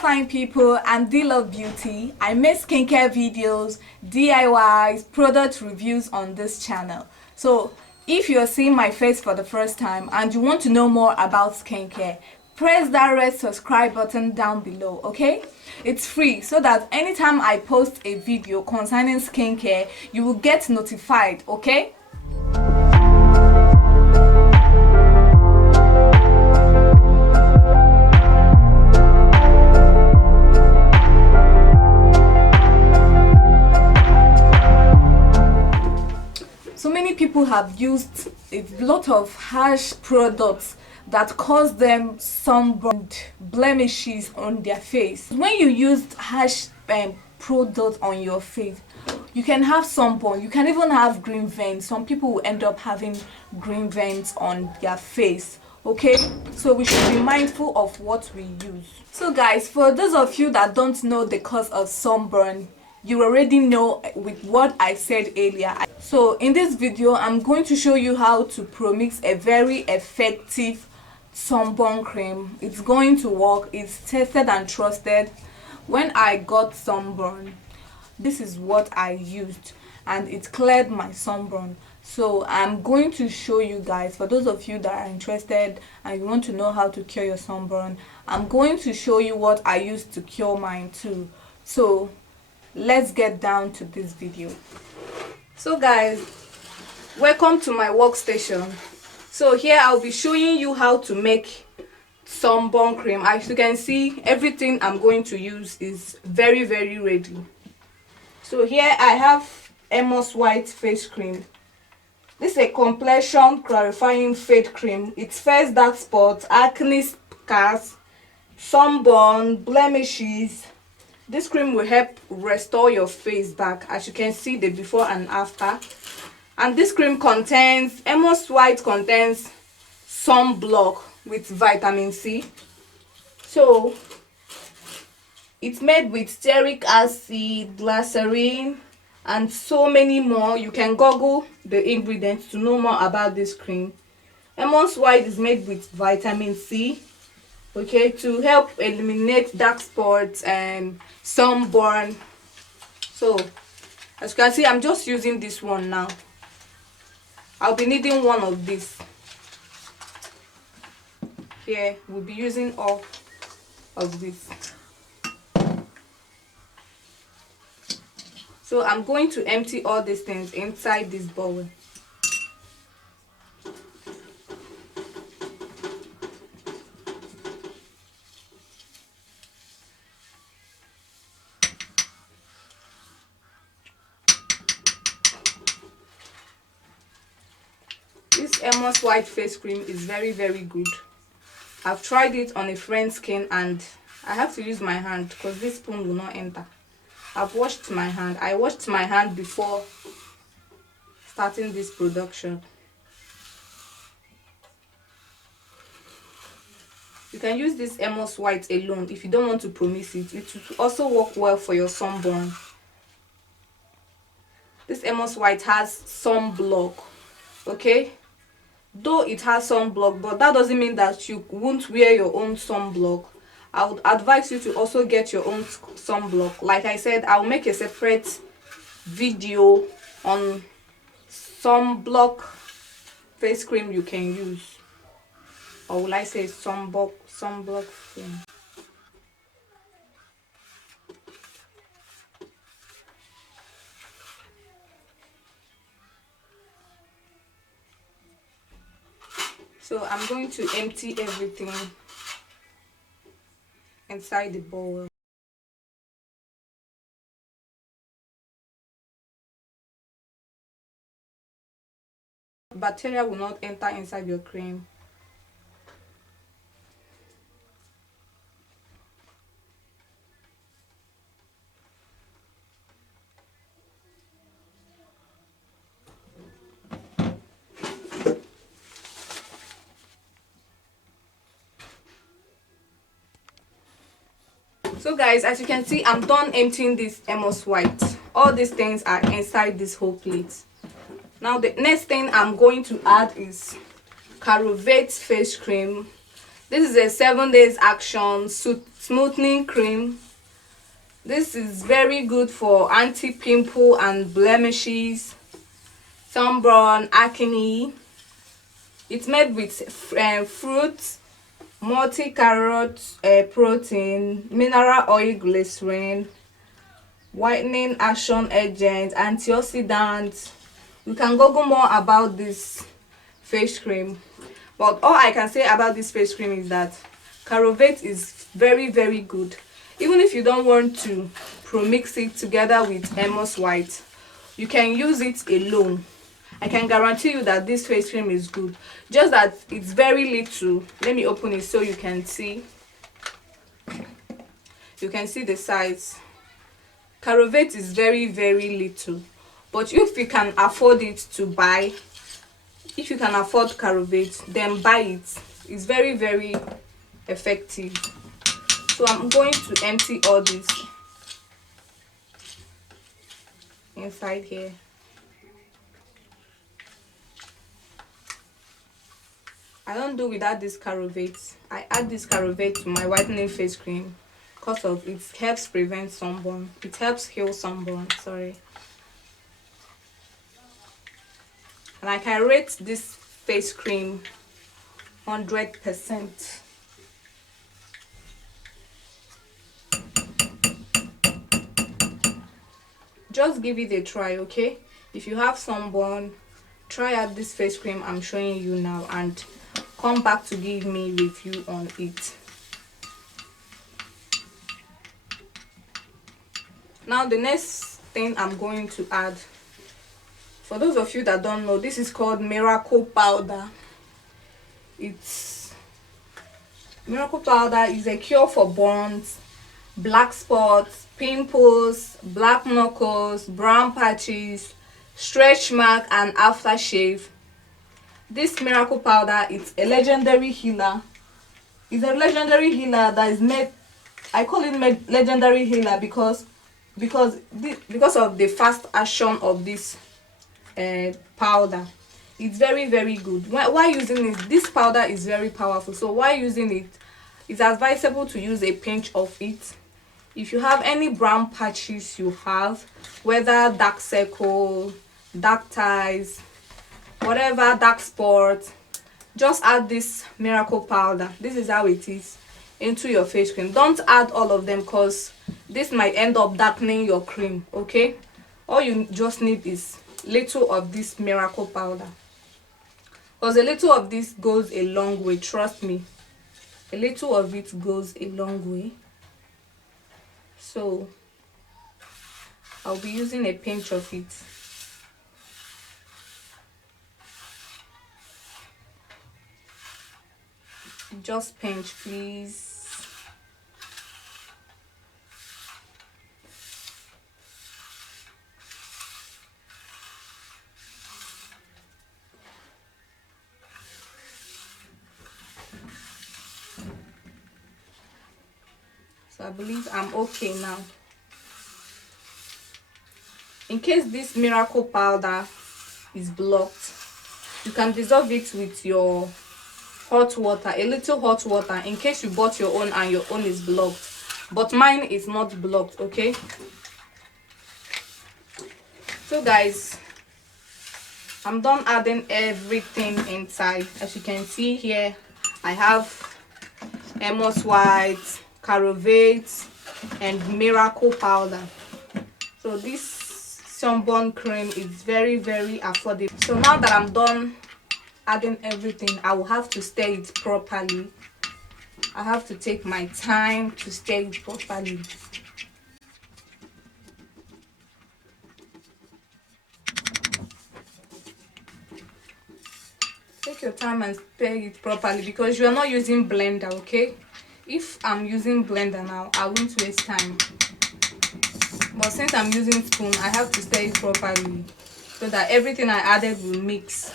fine people, I'm Deelove Beauty. I make skincare videos, DIYs, product reviews on this channel. So if you're seeing my face for the first time and you want to know more about skincare, press that red subscribe button down below, okay? It's free so that anytime I post a video concerning skincare, you will get notified, okay? So many people have used a lot of harsh products that cause them sunburn, blemishes on their face. When you use harsh product on your face, you can have sunburn, you can even have green veins. Some people will end up having green veins on their face, okay? So we should be mindful of what we use. So guys, for those of you that don't know the cause of sunburn, you already know with what I said earlier. So in this video, I'm going to show you how to Promix a very effective sunburn cream. It's going to work. It's tested and trusted. When I got sunburn, this is what I used and it cleared my sunburn. So I'm going to show you guys, for those of you that are interested and you want to know how to cure your sunburn, I'm going to show you what I used to cure mine too. So let's get down to this video. So guys, welcome to my workstation. So here I'll be showing you how to make sunburn cream. As you can see, everything I'm going to use is very ready. So here I have Amos White face cream. This is a complexion clarifying face cream. It fixes dark spots, acne scars, sunburn, blemishes. This cream will help restore your face back, as you can see the before and after. And this cream contains, Amos White contains sunblock with vitamin C. So it's made with stearic acid, glycerin, and so many more. You can Google the ingredients to know more about this cream. Amos White is made with vitamin C, okay, to help eliminate dark spots and sunburn. So as you can see, I'm just using this one now. I'll be needing one of these. Here we'll be using all of this. So I'm going to empty all these things inside this bowl. This Amos White face cream is very good. I've tried it on a friend's skin and I have to use my hand because this spoon will not enter. I've washed my hand. I washed my hand before starting this production. You can use this Amos White alone if you don't want to Promix it. It will also work well for your sunburn. This Amos White has sunblock, okay? Though it has sunblock, but that doesn't mean that you won't wear your own sunblock. I would advise you to also get your own sunblock. Like I said, I'll make a separate video on sunblock face cream you can use, or will I say sunblock cream. So I'm going to empty everything inside the bowl. Bacteria will not enter inside your cream. So guys, as you can see, I'm done emptying this Amos White. All these things are inside this whole plate. Now the next thing I'm going to add is Carovate face cream. This is a 7 days action smoothing cream. This is very good for anti-pimple and blemishes, sunburn, acne. It's made with fruits, multi-carrot protein, mineral oil, glycerin, whitening action agent, antioxidants. You can google more about this face cream, but all I can say about this face cream is that Carovate is very good. Even if you don't want to promix it together with Amos White, you can use it alone. I can guarantee you that this face cream is good, just that it's very little. Let me open it so you can see. You can see the size. Carovate is very little, but if you can afford it to buy, if you can afford Carovate, then buy it. It's very effective. So I'm going to empty all this inside here. I don't do without this Carovate. I add this Carovate to my whitening face cream because of it helps prevent sunburn. It helps heal sunburn, sorry. Like, I rate this face cream 100%. Just give it a try, okay? If you have sunburn, try out this face cream I'm showing you now and come back to give me review on it. Now the next thing I'm going to add, for those of you that don't know, this is called Miracle Powder. Miracle Powder is a cure for burns, black spots, pimples, black knuckles, brown patches, stretch mark, and aftershave. This Miracle Powder is a legendary healer. It's a legendary healer that is made, I call it legendary healer because of the fast action of this powder. It's very good. While using it, this powder is very powerful, so while using it, it's advisable to use a pinch of it. If you have any brown patches you have, whether dark circle, dark ties, whatever, dark spots, just add this Miracle Powder. This is how it is, into your face cream. Don't add all of them because this might end up darkening your cream, okay? All you just need is little of this Miracle Powder, because a little of this goes a long way, trust me. A little of it goes a long way. So I'll be using a pinch of it. Just pinch, please. So I believe I'm okay now. In case this Miracle Powder is blocked, you can dissolve it with your hot water, a little hot water, in case you bought your own and your own is blocked, but mine is not blocked, okay? So guys, I'm done adding everything inside. As you can see here, I have Amos White, Carovate, and Miracle Powder. So this sunburn cream is very affordable. So now that I'm done adding everything, I will have to stir it properly. I have to take my time to stir it properly. Take your time and stir it properly because you are not using blender, okay? If I'm using blender now, I won't waste time, but since I'm using spoon, I have to stir it properly so that everything I added will mix.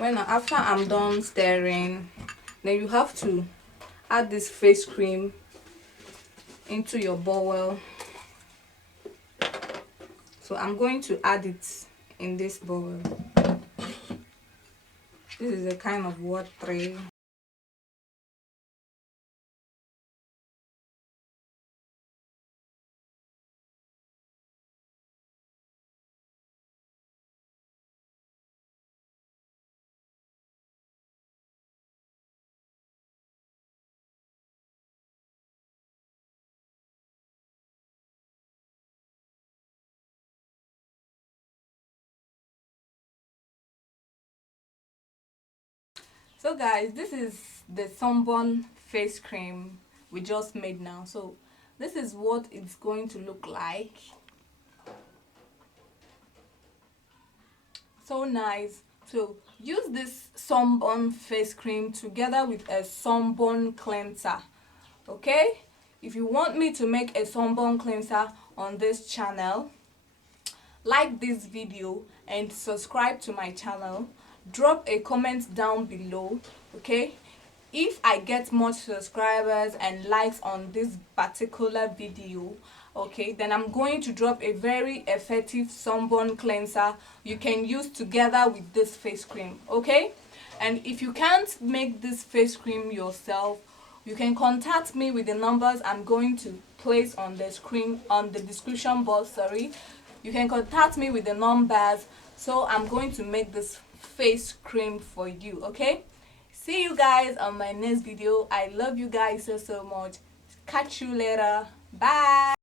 After I'm done stirring, then you have to add this face cream into your bowl. So I'm going to add it in this bowl. This is a kind of watery. So guys, this is the sunburn face cream we just made now. So this is what it's going to look like. So nice. So use this sunburn face cream together with a sunburn cleanser. Okay, if you want me to make a sunburn cleanser on this channel, like this video and subscribe to my channel. Drop a comment down below. Okay, if I get more subscribers and likes on this particular video, okay, then I'm going to drop a very effective sunburn cleanser you can use together with this face cream. Okay, and if you can't make this face cream yourself, you can contact me with the numbers I'm going to place on the screen, on the description box. Sorry, you can contact me with the numbers. So I'm going to make this face cream for you. Okay, see you guys on my next video. I love you guys so much. Catch you later. Bye.